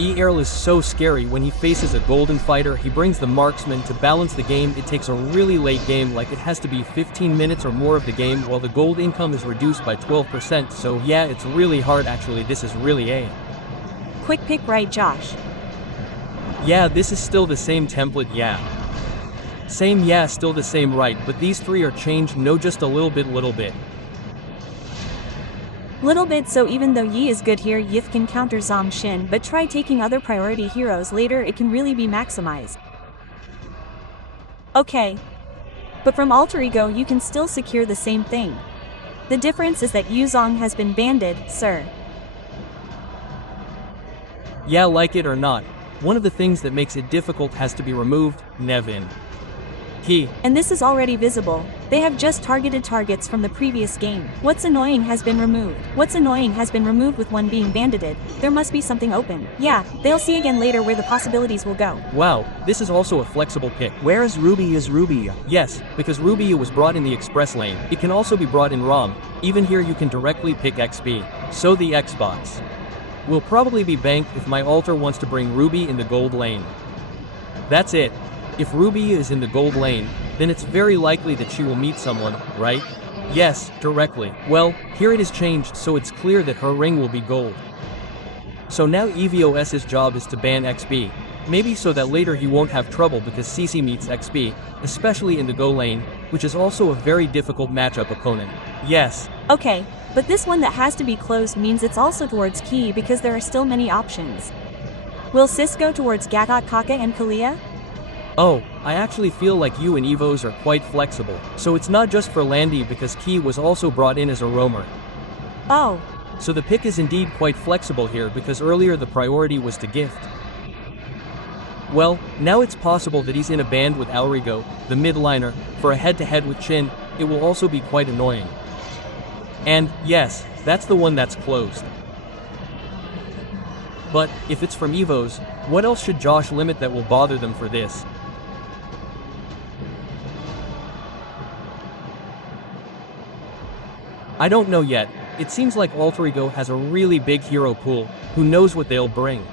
ERL is so scary. When he faces a golden fighter, he brings the marksman to balance the game. It takes a really late game, like it has to be 15 minutes or more of the game, while the gold income is reduced by 12%, so yeah, it's really hard actually. This is really a quick pick, right, Josh? Yeah, this is still the same template, yeah. Same, yeah, still the same, right, but these three are changed, no, just a little bit. Little bit, so even though Yi is good here, Yith can counter Zom Shin, but try taking other priority heroes later, it can really be maximized. Okay. But from Alter Ego you can still secure the same thing. The difference is that Yuzong has been banded, sir. Yeah, like it or not, one of the things that makes it difficult has to be removed, Nevin. Key. And this is already visible. They have just targeted targets from the previous game. What's annoying has been removed. What's annoying has been removed with one being bandited. There must be something open. Yeah, they'll see again later where the possibilities will go. Wow, this is also a flexible pick. Where is Ruby? Is Ruby? Yes, because Ruby was brought in the express lane. It can also be brought in ROM. Even here you can directly pick XP. So the Xbox will probably be banked if my altar wants to bring Ruby in the gold lane. That's it. If Ruby is in the gold lane, then it's very likely that she will meet someone, right? Yes, directly. Well, here it is changed, so it's clear that her ring will be gold. So now EVOS's job is to ban XP, maybe so that later he won't have trouble because CC meets XP, especially in the go lane, which is also a very difficult matchup opponent. Yes. Okay, but this one that has to be closed means it's also towards Key because there are still many options. Will Sis go towards Gatot Kaka and Kalia? Oh, I actually feel like you and EVOS are quite flexible, so it's not just for Landy because Key was also brought in as a roamer. Oh. So the pick is indeed quite flexible here because earlier the priority was to gift. Well, now it's possible that he's in a band with Alrigo, the midliner, for a head-to-head with Chin. It will also be quite annoying. And, yes, that's the one that's closed. But, if it's from EVOS, what else should Josh limit that will bother them for this? I don't know yet. It seems like Alter Ego has a really big hero pool, who knows what they'll bring.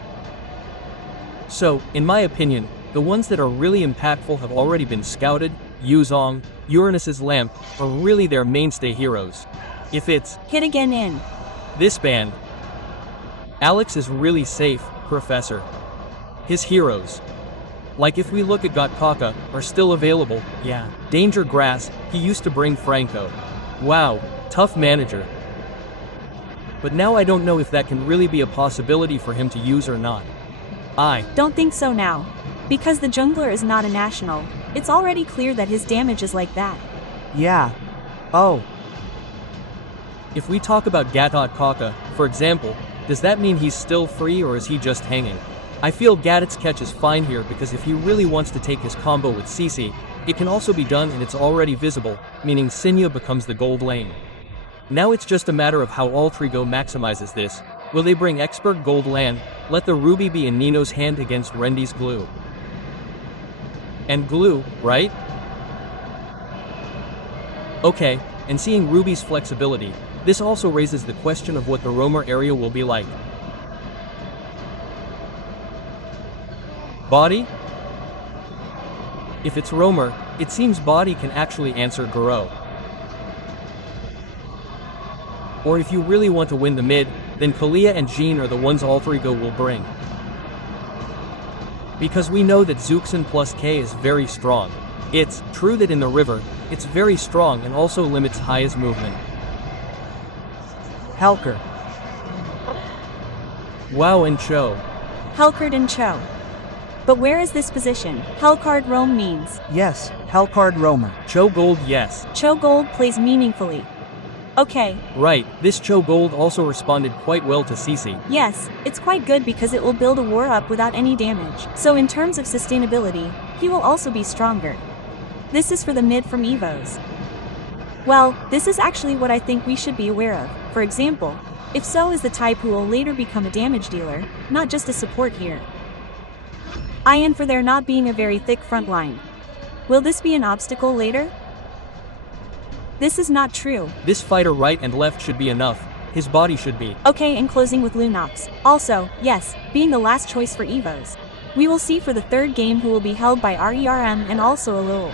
So, in my opinion, the ones that are really impactful have already been scouted. Yuzong, Uranus's lamp, are really their mainstay heroes. If it's hit again in this band, Alex is really safe, Professor. His heroes, like if we look at Gotkaka, are still available, yeah. Danger Grass, he used to bring Franco. Wow, tough manager. But now I don't know if that can really be a possibility for him to use or not. I don't think so now. Because the jungler is not a national, it's already clear that his damage is like that. Yeah. Oh. If we talk about Gatot Kaka, for example, does that mean he's still free or is he just hanging? I feel Gatot's catch is fine here because if he really wants to take his combo with CC, it can also be done and it's already visible, meaning Sinya becomes the gold lane. Now it's just a matter of how Alter Ego maximizes this. Will they bring expert gold land, let the Ruby be in Nino's hand against Rendi's glue? And glue, right? Okay, and seeing Ruby's flexibility, this also raises the question of what the roamer area will be like. Body? If it's roamer, it seems body can actually answer Garo. Or if you really want to win the mid, then Kalia and Jean are the ones Alter Ego will bring. Because we know that Zuxin plus K is very strong. It's true that in the river, it's very strong and also limits Haya's movement. Helker. Wow, and Cho. Helkard and Cho. But where is this position? Hellcard roam means. Yes, Hellcard roamer. Cho gold, yes. Cho gold plays meaningfully. Okay. Right, this Cho gold also responded quite well to CC. Yes, it's quite good because it will build a war up without any damage. So in terms of sustainability, he will also be stronger. This is for the mid from EVOS. Well, this is actually what I think we should be aware of. For example, if so is the type who will later become a damage dealer, not just a support here. Ian for there not being a very thick front line. Will this be an obstacle later? This is not true. This fighter right and left should be enough. his body should be. Okay, and closing with Lunox. Also, yes, being the last choice for EVOS. We will see for the third game who will be held by RERM and also Alul.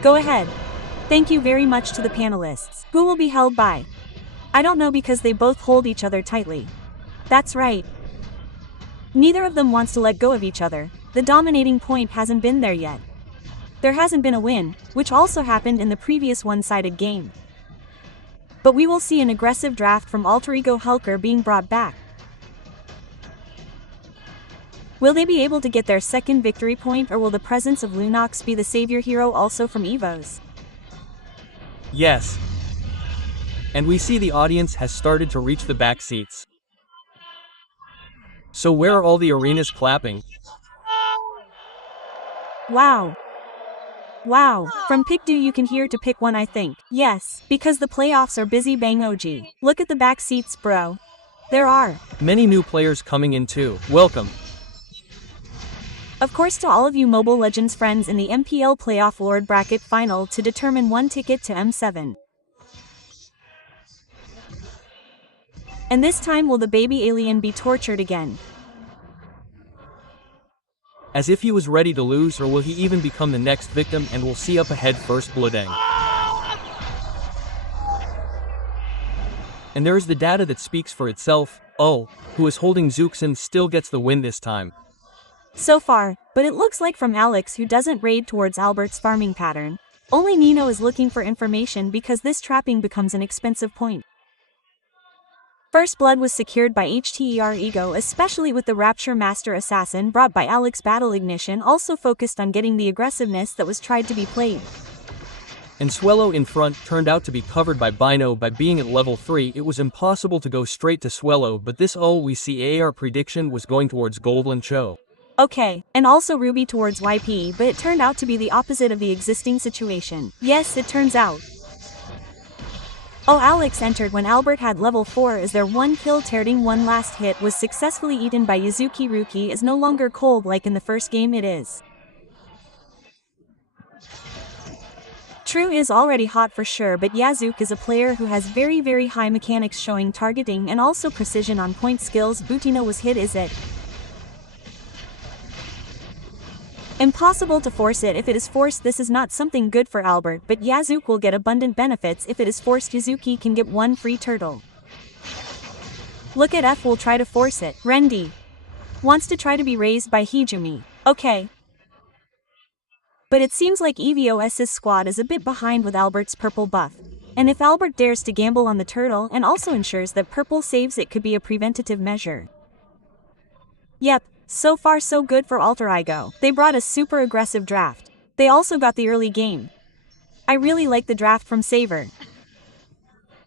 Go ahead. Thank you very much to the panelists. Who will be held by? I don't know because they both hold each other tightly. That's right. Neither of them wants to let go of each other. The dominating point hasn't been there yet. There hasn't been a win, which also happened in the previous one-sided game. But we will see an aggressive draft from Alter Ego Hulker being brought back. Will they be able to get their second victory point, or will the presence of Lunox be the savior hero also from EVOS? Yes. And we see the audience has started to reach the back seats. So where are all the arenas clapping? Wow. Wow, from pick do you can hear to pick one I think. Yes, because the playoffs are busy bang OG. Look at the back seats bro. There are many new players coming in too. Welcome. Of course to all of you Mobile Legends friends in the MPL Playoff Lord Bracket Final to determine one ticket to M7. And this time will the baby alien be tortured again? As if he was ready to lose, or will he even become the next victim, and we'll see up ahead first Bloodang. And there is the data that speaks for itself. Oh, who is holding Zuxin still gets the win this time. So far, but it looks like from Alex who doesn't raid towards Albert's farming pattern. Only Nino is looking for information because this trapping becomes an expensive point. First blood was secured by Alter Ego, especially with the Rapture Master Assassin brought by Alex. Battle Ignition also focused on getting the aggressiveness that was tried to be played. And Swello in front turned out to be covered by Bino. By being at level 3 it was impossible to go straight to Swello, but this we see AR prediction was going towards Goldland Cho. Okay, and also Ruby towards YP, but it turned out to be the opposite of the existing situation. Yes, it turns out. Oh, Alex entered when Albert had level 4 as their one kill. Terding one last hit was successfully eaten by Yuzuki. Ruki is no longer cold like in the first game it is. True is already hot for sure, but Yazuk is a player who has very high mechanics showing targeting and also precision on point skills. Butino was hit, is it? Impossible to force it. If it is forced this is not something good for Albert, but Yazuk will get abundant benefits. If it is forced Yuzuki can get one free turtle. Look at F will try to force it. Rendi wants to try to be raised by Hijumi. Okay. But it seems like EVOS's squad is a bit behind with Albert's purple buff. And if Albert dares to gamble on the turtle and also ensures that purple saves, it could be a preventative measure. Yep. So far so good for Alter Ego. They brought a super aggressive draft. They also got the early game. I really like the draft from Saver.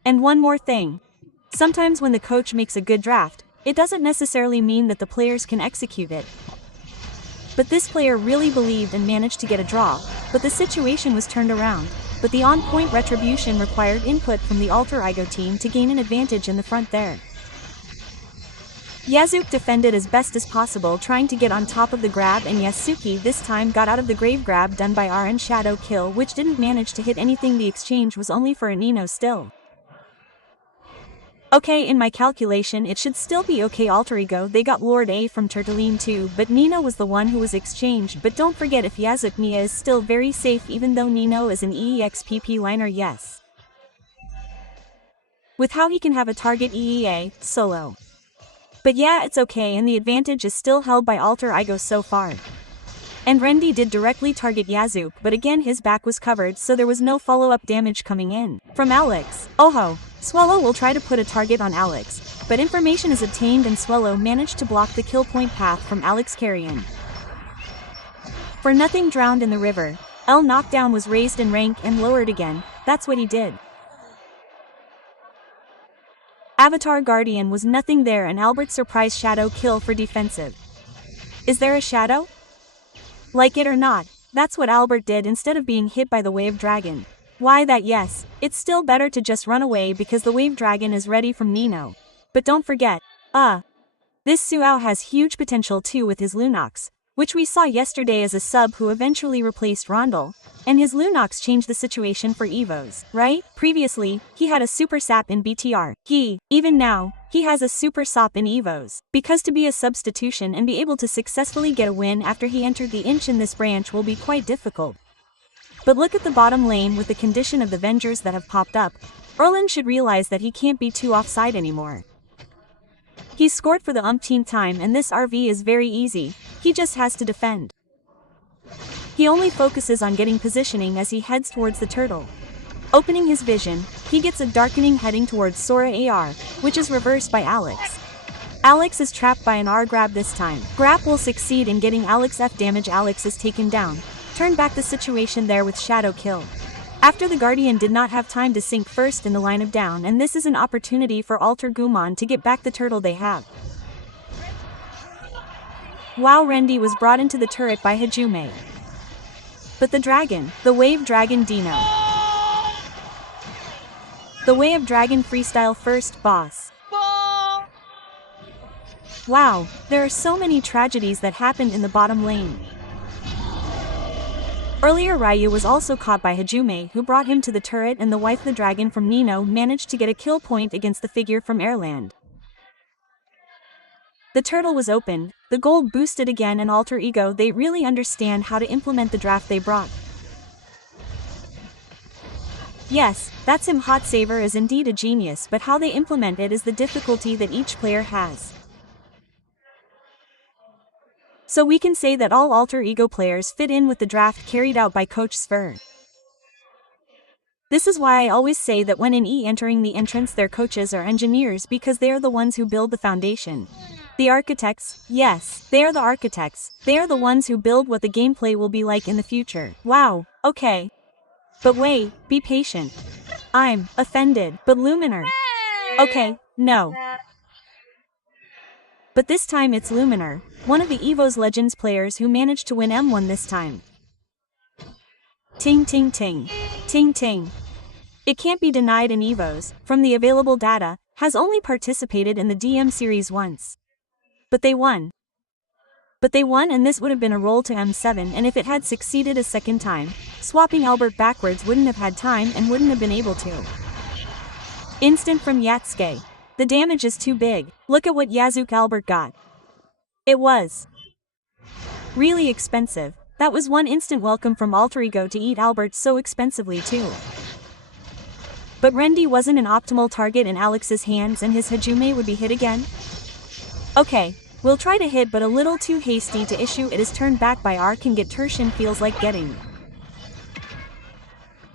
And one more thing. Sometimes when the coach makes a good draft, it doesn't necessarily mean that the players can execute it. But this player really believed and managed to get a draw, but the situation was turned around. But the on-point retribution required input from the Alter Ego team to gain an advantage in the front there. Yazuk defended as best as possible, trying to get on top of the grab, and Yasuki this time got out of the grave grab done by RN Shadow kill, which didn't manage to hit anything. The exchange was only for a Nino still. Okay, in my calculation it should still be okay. Alter Ego, they got Lord A from Turtline too, but Nino was the one who was exchanged. But don't forget, if Yazuk Nia is still very safe even though Nino is an EEXPP liner, yes. With how he can have a target EEA, solo. But yeah, it's okay, and the advantage is still held by Alter Ego so far. And Rendi did directly target Yazuk, but again his back was covered, so there was no follow-up damage coming in. From Alex, Oho, Swello will try to put a target on Alex, but information is obtained and Swello managed to block the kill point path from Alex Carrion. For nothing drowned in the river, L knockdown was raised in rank and lowered again. That's what he did. Avatar Guardian was nothing there, and Albert's surprise shadow kill for defensive. Is there a shadow? Like it or not, that's what Albert did instead of being hit by the wave dragon. Why that? Yes, it's still better to just run away because the wave dragon is ready from Nino. But don't forget, this Suao has huge potential too with his Lunox, which we saw yesterday as a sub who eventually replaced Rondel, and his Lunox changed the situation for EVOS, right? Previously, he had a super sap in BTR. Even now, he has a super sop in EVOS, because to be a substitution and be able to successfully get a win after he entered the inch in this branch will be quite difficult. But look at the bottom lane with the condition of the Vengers that have popped up. Erland should realize that he can't be too offside anymore. He's scored for the umpteenth time and this RV is very easy, he just has to defend. He only focuses on getting positioning as he heads towards the turtle. Opening his vision, he gets a darkening heading towards Sora AR, which is reversed by Alex. Alex is trapped by an R grab this time. Grab will succeed in getting Alex F damage. Alex is taken down. Turn back the situation there with Shadow kill. After the Guardian did not have time to sink first in the line of down, and this is an opportunity for Alter Gumon to get back the turtle they have. Wow, Rendi was brought into the turret by Hajime. But the dragon, the wave dragon Dino. The way of dragon freestyle first boss. Wow, there are so many tragedies that happened in the bottom lane. Earlier Ryu was also caught by Hajime, who brought him to the turret, and the wife the dragon from Nino managed to get a kill point against the figure from Airland. The turtle was open, the gold boosted again, and Alter Ego, they really understand how to implement the draft they brought. Yes, that's him. Hot Saver is indeed a genius, but how they implement it is the difficulty that each player has. So we can say that all Alter Ego players fit in with the draft carried out by Coach Sfer. This is why I always say that when in entering the entrance, their coaches are engineers, because they are the ones who build the foundation. The architects, yes, they are the architects. They are the ones who build what the gameplay will be like in the future. Wow, okay. But wait, be patient. I'm offended, but Luminar. Okay, no. But this time it's Luminar, one of the EVOS Legends players who managed to win M1 this time. Ting ting ting. Ting ting. It can't be denied, in EVOS, from the available data, has only participated in the DM series once. But they won. And this would have been a roll to M7, and if it had succeeded a second time, swapping Albert backwards wouldn't have had time and wouldn't have been able to. Instant from Yatsuke. The damage is too big. Look at what Yazuk Albert got. It was really expensive. That was one instant welcome from Alter Ego to eat Albert so expensively too. But Rendi wasn't an optimal target in Alex's hands, and his Hajime would be hit again. Okay, we'll try to hit, but a little too hasty to issue. It is turned back by R. Can get tertian, feels like getting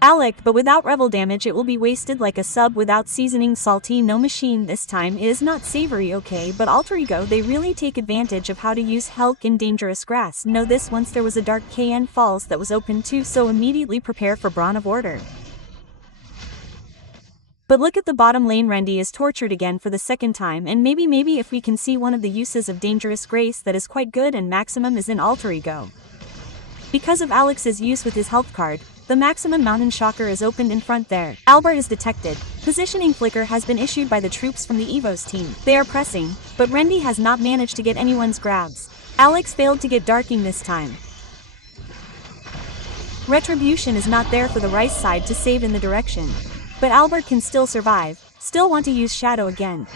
Alec, but without revel damage it will be wasted like a sub without seasoning. Salty, no machine this time. It is not savory, okay, but Alter Ego, they really take advantage of how to use Helk in dangerous grass. Know this, once there was a dark KN Falls that was open too, so immediately prepare for Brawn of Order. But look at the bottom lane. Rendi is tortured again for the second time, and maybe if we can see one of the uses of Dangerous Grace that is quite good and maximum is in Alter Ego. Because of Alex's use with his health card, the maximum mountain shocker is opened in front there. Albert is detected. Positioning flicker has been issued by the troops from the EVOS team. They are pressing, but Rendi has not managed to get anyone's grabs. Alex failed to get darking this time. Retribution is not there for the Rice side to save in the direction. But Albert can still survive, still want to use Shadow again.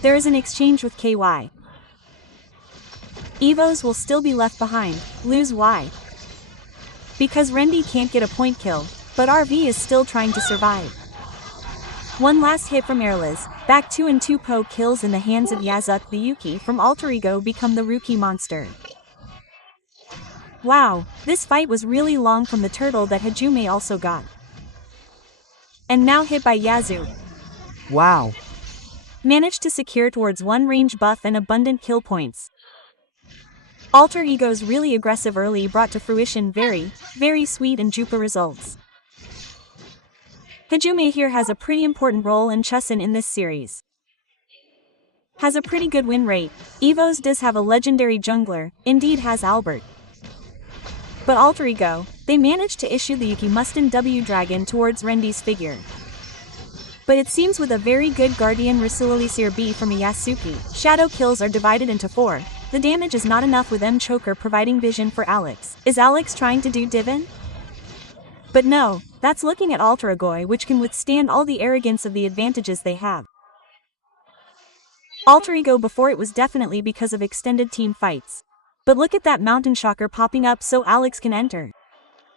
There is an exchange with KY. EVOS will still be left behind, lose Y. Because Rendi can't get a point kill, but RV is still trying to survive. One last hit from Airliz, back 2 and 2 Po kills in the hands of Yazuk. The Yuki from Alter Ego become the Rookie monster. Wow, this fight was really long from the turtle that Hajime also got. And now hit by Yazoo. Wow. Managed to secure towards one range buff and abundant kill points. Alter Ego's really aggressive early brought to fruition very sweet and Jupa results. Hajime here has a pretty important role, and Chusin in this series has a pretty good win rate. EVOS does have a legendary jungler, indeed has Albert. But Alter Ego, they managed to issue the Yuki Mustin W Dragon towards Rendi's figure. But it seems with a very good Guardian Rasualisir B from a Yasuki, Shadow kills are divided into 4. the damage is not enough with M Choker providing vision for Alex. Is Alex trying to do Divin? But no, that's looking at Alter Ego, which can withstand all the arrogance of the advantages they have. Alter Ego before it was definitely because of extended team fights. But look at that mountain shocker popping up so Alex can enter.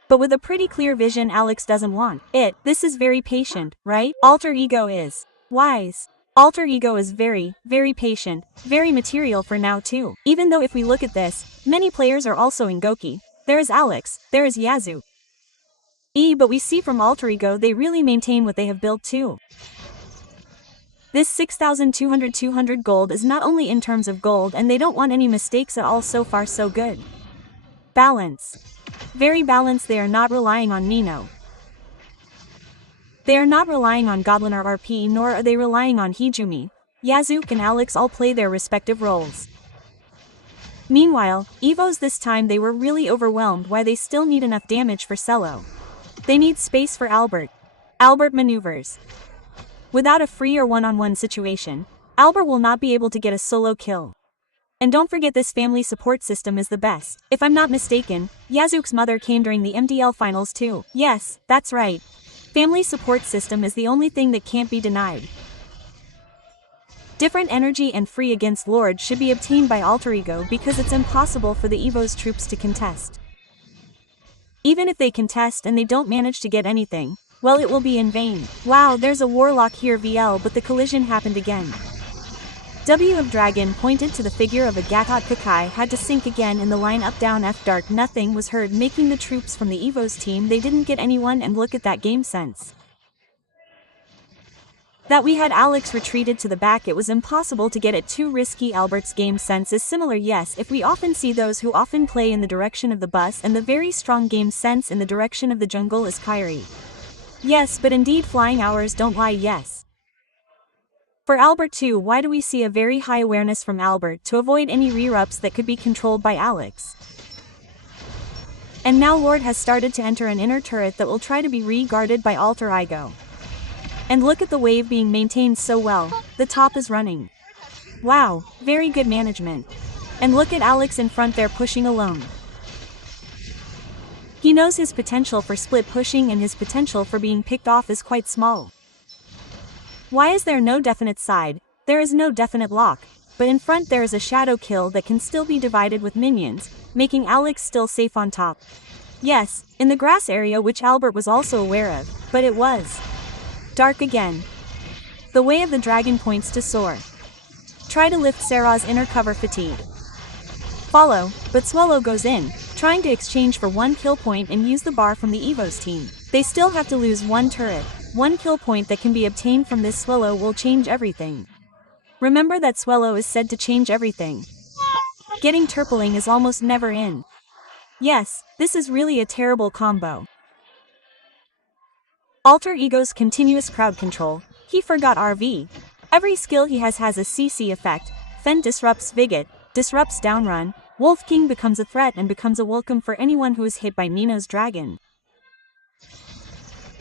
But with a pretty clear vision Alex doesn't want it. This is very patient, right? Alter Ego is wise. Alter Ego is very, very patient, very material for now too. Even though if we look at this, many players are also in Goki. There is Alex, there is Yazoo. But we see from Alter Ego they really maintain what they have built too. This 6,200 gold is not only in terms of gold and they don't want any mistakes at all. So far so good. Balance. Very balanced. They are not relying on Nino. They are not relying on Goblin or RP, nor are they relying on Hijumi. Yazook and Alex all play their respective roles. Meanwhile, EVOS this time they were really overwhelmed. Why they still need enough damage for Cello. They need space for Albert. Albert maneuvers. Without a free or one-on-one situation, Albert will not be able to get a solo kill. And don't forget this family support system is the best. If I'm not mistaken, Yazook's mother came during the MDL finals too. Yes, that's right. Family support system is the only thing that can't be denied. Different energy and free against Lord should be obtained by Alter Ego because it's impossible for the EVOS troops to contest. Even if they contest and they don't manage to get anything, well, it will be in vain. Wow, there's a warlock here VL, but the collision happened again. W of Dragon pointed to the figure of a Gatot Kakai had to sink again in the line up down F dark. Nothing was heard making the troops from the EVOS team. They didn't get anyone, and look at that game sense. That we had Alex retreated to the back, it was impossible to get it too risky. Albert's game sense is similar, yes, if we often see those who often play in the direction of the bus, and the very strong game sense in the direction of the jungle is Kyrie. Yes, but indeed flying hours don't lie, yes. For Albert too, why do we see a very high awareness from Albert to avoid any re-ups that could be controlled by Alex? And now Lord has started to enter an inner turret that will try to be re-guarded by Alter Ego. And look at the wave being maintained so well, the top is running. Wow, very good management. And look at Alex in front there pushing alone. He knows his potential for split pushing and his potential for being picked off is quite small. Why is there no definite side? There is no definite lock, but in front there is a shadow kill that can still be divided with minions, making Alex still safe on top. Yes, in the grass area, which Albert was also aware of, but it was dark again. The way of the dragon points to soar. Try to lift Sarah's inner cover fatigue. Follow, but Swallow goes in, trying to exchange for one kill point and use the bar from the EVOS team. They still have to lose one turret. One kill point that can be obtained from this Swallow will change everything. Remember that Swallow is said to change everything. Getting Turpling is almost never in. Yes, this is really a terrible combo. Alter Ego's continuous crowd control. He forgot RV. Every skill he has a CC effect. Fen disrupts Viget, disrupts Downrun. Wolf King becomes a threat and becomes a welcome for anyone who is hit by Nino's dragon.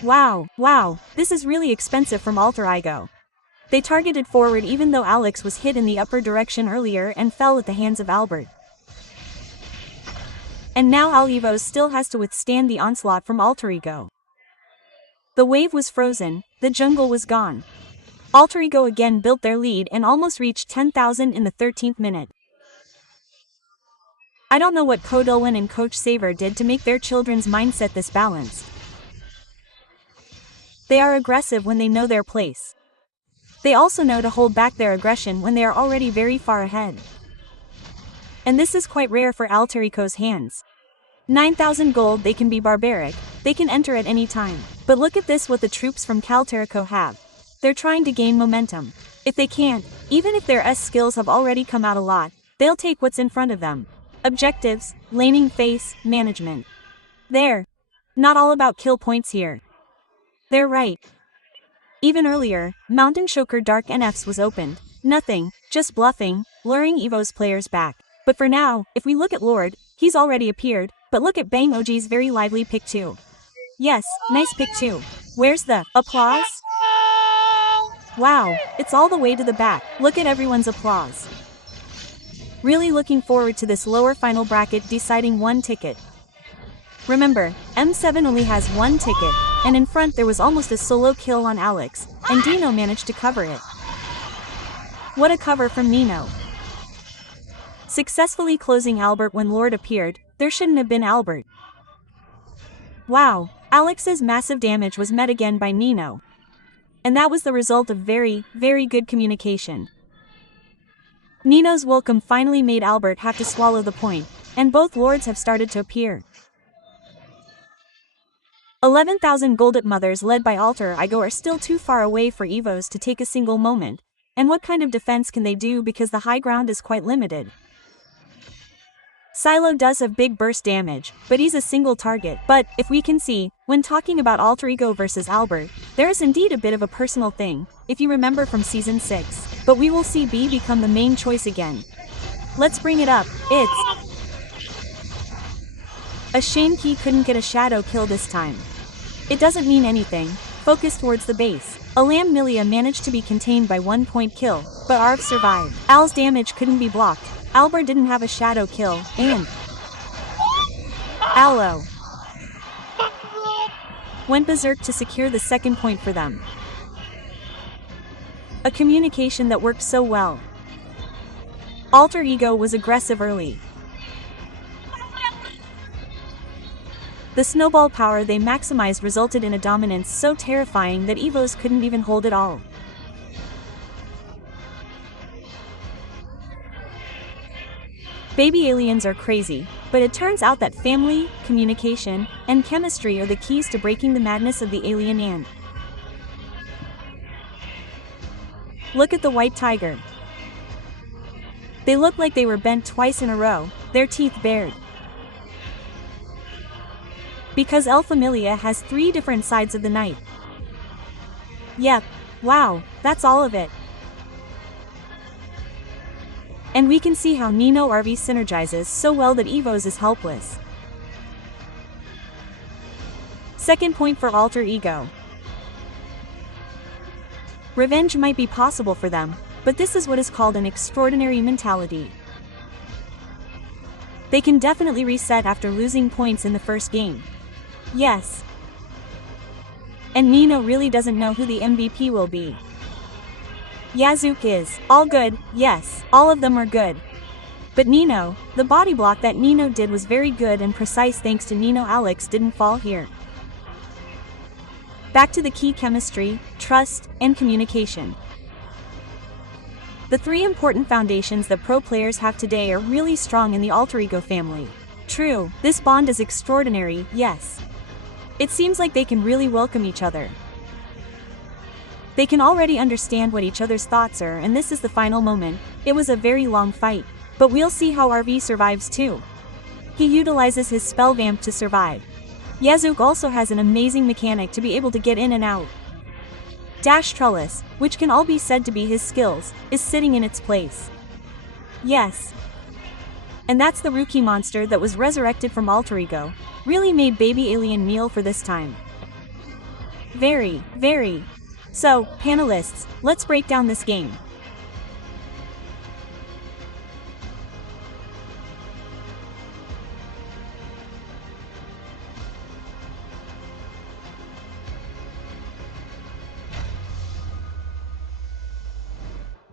Wow, this is really expensive from Alter Ego. They targeted forward even though Alex was hit in the upper direction earlier and fell at the hands of Albert. And now EVOS still has to withstand the onslaught from Alter Ego. The wave was frozen, the jungle was gone. Alter Ego again built their lead and almost reached 10,000 in the 13th minute. I don't know what Codilwin and Coach Saver did to make their children's mindset this balanced. They are aggressive when they know their place. They also know to hold back their aggression when they are already very far ahead. And this is quite rare for Alter Ego's hands. 9,000 gold, they can be barbaric, they can enter at any time. But look at this, what the troops from Calterico have. They're trying to gain momentum. If they can't, even if their S skills have already come out a lot, they'll take what's in front of them. Objectives, laning phase, management. There. Not all about kill points here. They're right. Even earlier, Mountain Choker Dark NFs was opened. Nothing, just bluffing, luring EVOS players back. But for now, if we look at Lord, he's already appeared, but look at Bang OG's very lively pick too. Yes, nice pick too. Where's the applause? Wow, it's all the way to the back. Look at everyone's applause. Really looking forward to this lower final bracket deciding one ticket. Remember, M7 only has one ticket, and in front there was almost a solo kill on Alex, and Dino managed to cover it. What a cover from Nino. Successfully closing Albert when Lord appeared. There shouldn't have been Albert. Wow, Alex's massive damage was met again by Nino. And that was the result of very, very good communication. Nino's welcome finally made Albert have to swallow the point, and both lords have started to appear. 11,000 Golded Mothers led by Alter Ego are still too far away for EVOS to take a single moment, and what kind of defense can they do because the high ground is quite limited? Silo does have big burst damage, but he's a single target. But, if we can see, when talking about Alter Ego versus Albert, there is indeed a bit of a personal thing, if you remember from Season 6. But we will see B become the main choice again. Let's bring it up. It's a shame Key couldn't get a shadow kill this time. It doesn't mean anything. Focus towards the base. Alam Milia managed to be contained by 1-point kill, but Arv survived. Al's damage couldn't be blocked. Albert didn't have a shadow kill, and Aloe went berserk to secure the second point for them. A communication that worked so well. Alter Ego was aggressive early. The snowball power they maximized resulted in a dominance so terrifying that EVOS couldn't even hold it all. Baby aliens are crazy, but it turns out that family, communication, and chemistry are the keys to breaking the madness of the alien ant. Look at the white tiger. They look like they were bent twice in a row, their teeth bared. Because El Familia has 3 different sides of the night. Yep, wow, that's all of it. And we can see how Nino RV synergizes so well that EVOS is helpless. Second point for Alter Ego. Revenge might be possible for them, but this is what is called an extraordinary mentality. They can definitely reset after losing points in the first game. Yes. And Nino really doesn't know who the MVP will be. Yazuk is all good, yes, all of them are good. But Nino, the body block that Nino did was very good and precise thanks to Nino. Alex didn't fall here. Back to the key: chemistry, trust, and communication. The 3 important foundations that pro players have today are really strong in the Alter Ego family. True, this bond is extraordinary, yes. It seems like they can really welcome each other. They can already understand what each other's thoughts are, and this is the final moment. It was a very long fight, but we'll see how RV survives too. He utilizes his spell vamp to survive. Yazuk also has an amazing mechanic to be able to get in and out. Dash Trellis, which can all be said to be his skills, is sitting in its place. Yes. And that's the rookie monster that was resurrected from Alter Ego. Really made baby alien meal for this time. Very, very. So, panelists, let's break down this game.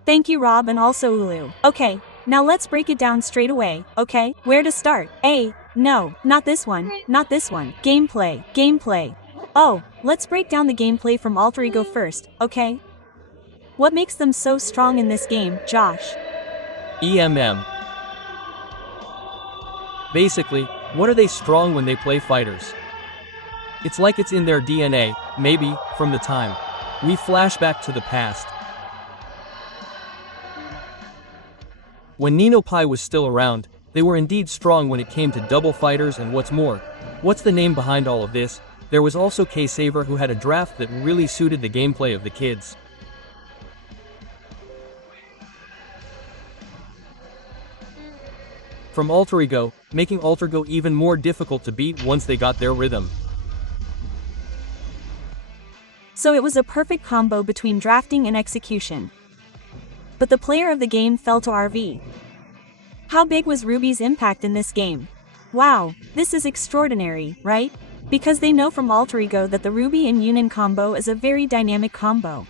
Thank you, Rob, and also Ulu. Okay, now let's break it down straight away, okay? Where to start? No, not this one, not this one. Gameplay. Oh, let's break down the gameplay from Alter Ego first, okay? What makes them so strong in this game, Josh? EMM. Basically, what are they strong when they play fighters? It's like it's in their DNA, maybe, from the time. We flash back to the past. When Nino Pai was still around, they were indeed strong when it came to double fighters, and what's more, what's the name behind all of this? There was also K-Saver, who had a draft that really suited the gameplay of the kids. From Alter Ego, making Alter Ego even more difficult to beat once they got their rhythm. So it was a perfect combo between drafting and execution. But the player of the game fell to RV. How big was Ruby's impact in this game? Wow, this is extraordinary, right? Because they know from Alter Ego that the Ruby and Yunin combo is a very dynamic combo.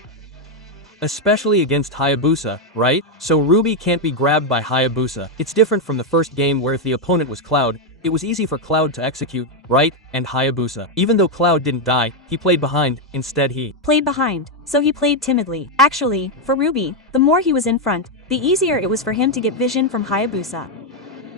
Especially against Hayabusa, right? So Ruby can't be grabbed by Hayabusa. It's different from the first game where if the opponent was Cloud, it was easy for Cloud to execute, right? And Hayabusa. Even though Cloud didn't die, he played behind, instead he played behind, so he played timidly. Actually, for Ruby, the more he was in front, the easier it was for him to get vision from Hayabusa.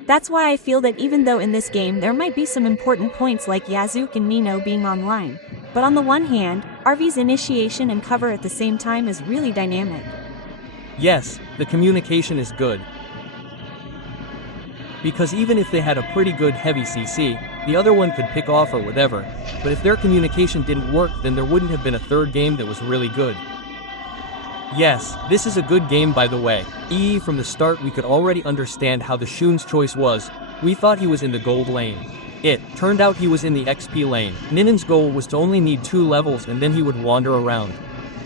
That's why I feel that even though in this game there might be some important points like Yazuki and Nino being online, but on the one hand, RV's initiation and cover at the same time is really dynamic. Yes, the communication is good. Because even if they had a pretty good heavy CC, the other one could pick off or whatever, but if their communication didn't work then there wouldn't have been a third game that was really good. Yes, this is a good game by the way. From the start we could already understand how the Shun's choice was. We thought he was in the gold lane. It turned out he was in the XP lane. Ninen's goal was to only need 2 levels and then he would wander around.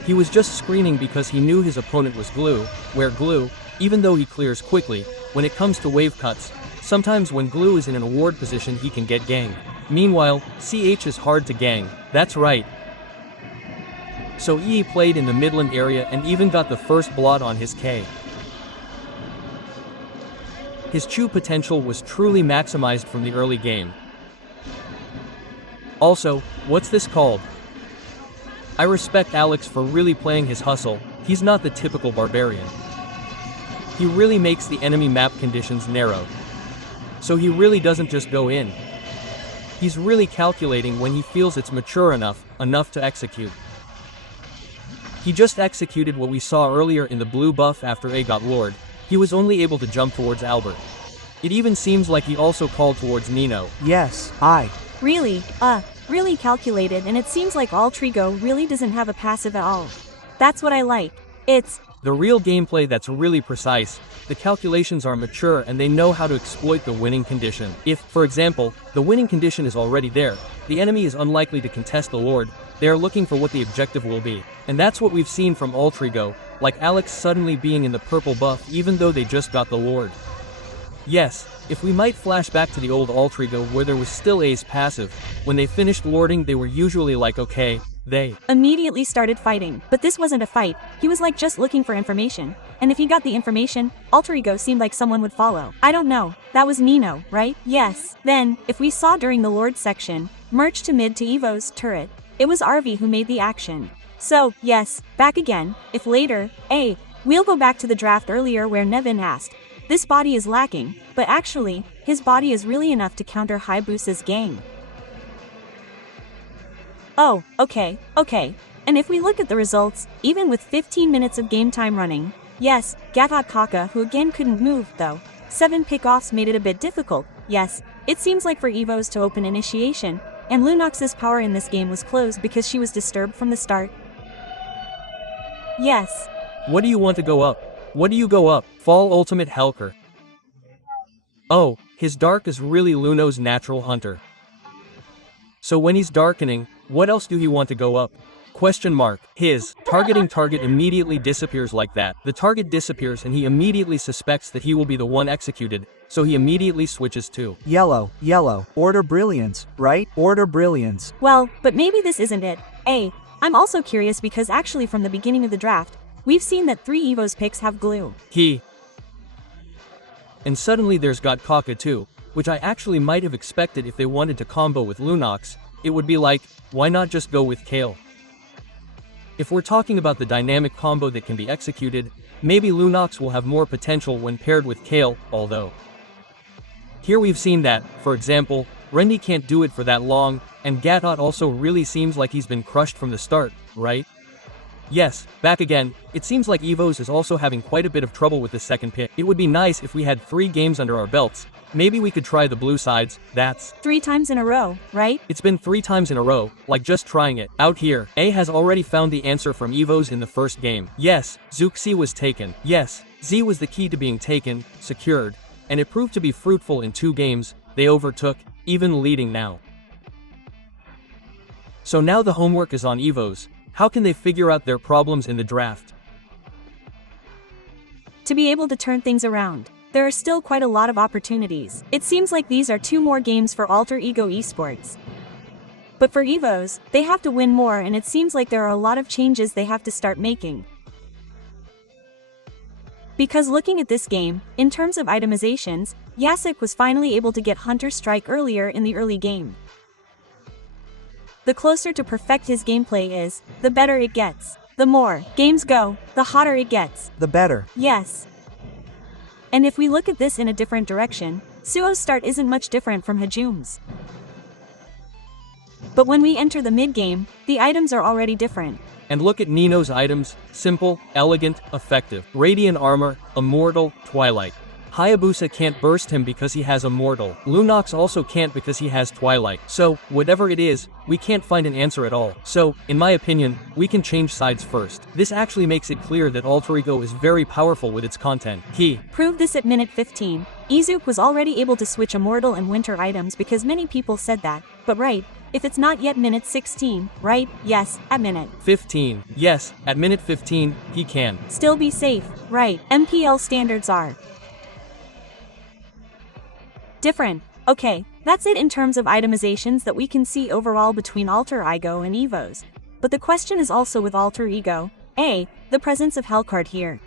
He was just screening because he knew his opponent was Glue, where Glue, even though he clears quickly, when it comes to wave cuts, sometimes when Glue is in an award position he can get ganged. Meanwhile, CH is hard to gang, that's right. So played in the Midland area and even got the first blot on his K. His Chu potential was truly maximized from the early game. Also, what's this called? I respect Alex for really playing his hustle. He's not the typical barbarian. He really makes the enemy map conditions narrow. So he really doesn't just go in. He's really calculating when he feels it's mature enough to execute. He just executed what we saw earlier in the blue buff after A got Lord. He was only able to jump towards Albert. It even seems like he also called towards Nino. Yes, Really calculated, and it seems like Alter Ego really doesn't have a passive at all. That's what I like. It's the real gameplay that's really precise. The calculations are mature and they know how to exploit the winning condition. If, for example, the winning condition is already there, the enemy is unlikely to contest the Lord. They are looking for what the objective will be. And that's what we've seen from Alter Ego, like Alex suddenly being in the purple buff even though they just got the Lord. Yes, if we might flash back to the old Alter Ego where there was still A's passive, when they finished lording they were usually like okay, they immediately started fighting. But this wasn't a fight, he was like just looking for information. And if he got the information, Alter Ego seemed like someone would follow. I don't know, that was Nino, right? Yes. Then, if we saw during the Lord section, merge to mid to EVOS turret, it was RV who made the action. So, yes, back again, if later, we'll go back to the draft earlier where Nevin asked, this body is lacking, but actually, his body is really enough to counter Hayabusa's gang. Oh, okay. And if we look at the results, even with 15 minutes of game time running, yes, Gatot Kaka who again couldn't move though, 7 pickoffs made it a bit difficult. Yes, it seems like for EVOS to open initiation, and Lunox's power in this game was closed because she was disturbed from the start. Yes. What do you want to go up? What do you go up? Fall Ultimate Helker. Oh, his dark is really Luno's natural hunter. So when he's darkening, what else do he want to go up? Question mark. His targeting target immediately disappears like that. The target disappears and he immediately suspects that he will be the one executed, so he immediately switches to yellow. Order Brilliance, right? Order Brilliance. Well, but maybe this isn't it. I'm also curious because actually from the beginning of the draft, we've seen that 3 EVOS picks have Glue. And suddenly there's got Kaka too, which I actually might have expected if they wanted to combo with Lunox. It would be like, why not just go with Kale? If we're talking about the dynamic combo that can be executed, maybe Lunox will have more potential when paired with Kale, although here we've seen that, for example, Rendy can't do it for that long, and Gatot also really seems like he's been crushed from the start, right? Yes, back again, it seems like EVOS is also having quite a bit of trouble with the second pick. It would be nice if we had 3 games under our belts. Maybe we could try the blue sides, that's 3 times in a row, right? It's been 3 times in a row, like just trying it. Out here, A has already found the answer from EVOS in the first game. Yes, Zuxi was taken. Yes, Z was the key to being taken, secured, and it proved to be fruitful in 2 games, they overtook, even leading now. So now the homework is on EVOS. How can they figure out their problems in the draft? To be able to turn things around. there are still quite a lot of opportunities. It seems like these are 2 more games for Alter Ego Esports. But for EVOS, they have to win more, and it seems like there are a lot of changes they have to start making. Because looking at this game, in terms of itemizations, Yasik was finally able to get Hunter Strike earlier in the early game. The closer to perfect his gameplay is, the better it gets. The more games go, the hotter it gets. The better. Yes. And if we look at this in a different direction, Suo's start isn't much different from Hajum's. But when we enter the mid-game, the items are already different. And look at Nino's items: simple, elegant, effective. Radiant armor, immortal, twilight. Hayabusa can't burst him because he has immortal. Lunox also can't because he has twilight. So, whatever it is, we can't find an answer at all. So, in my opinion, we can change sides first. This actually makes it clear that Alter Ego is very powerful with its content. He proved this at minute 15. Izuku was already able to switch immortal and winter items because many people said that. But right, if it's not yet minute 16, right? Yes, at minute 15. Yes, at minute 15, he can still be safe, right? MPL standards are different. Okay, that's it in terms of itemizations that we can see overall between Alter Ego and EVOS. But the question is also with Alter Ego, A, the presence of Hellcard here.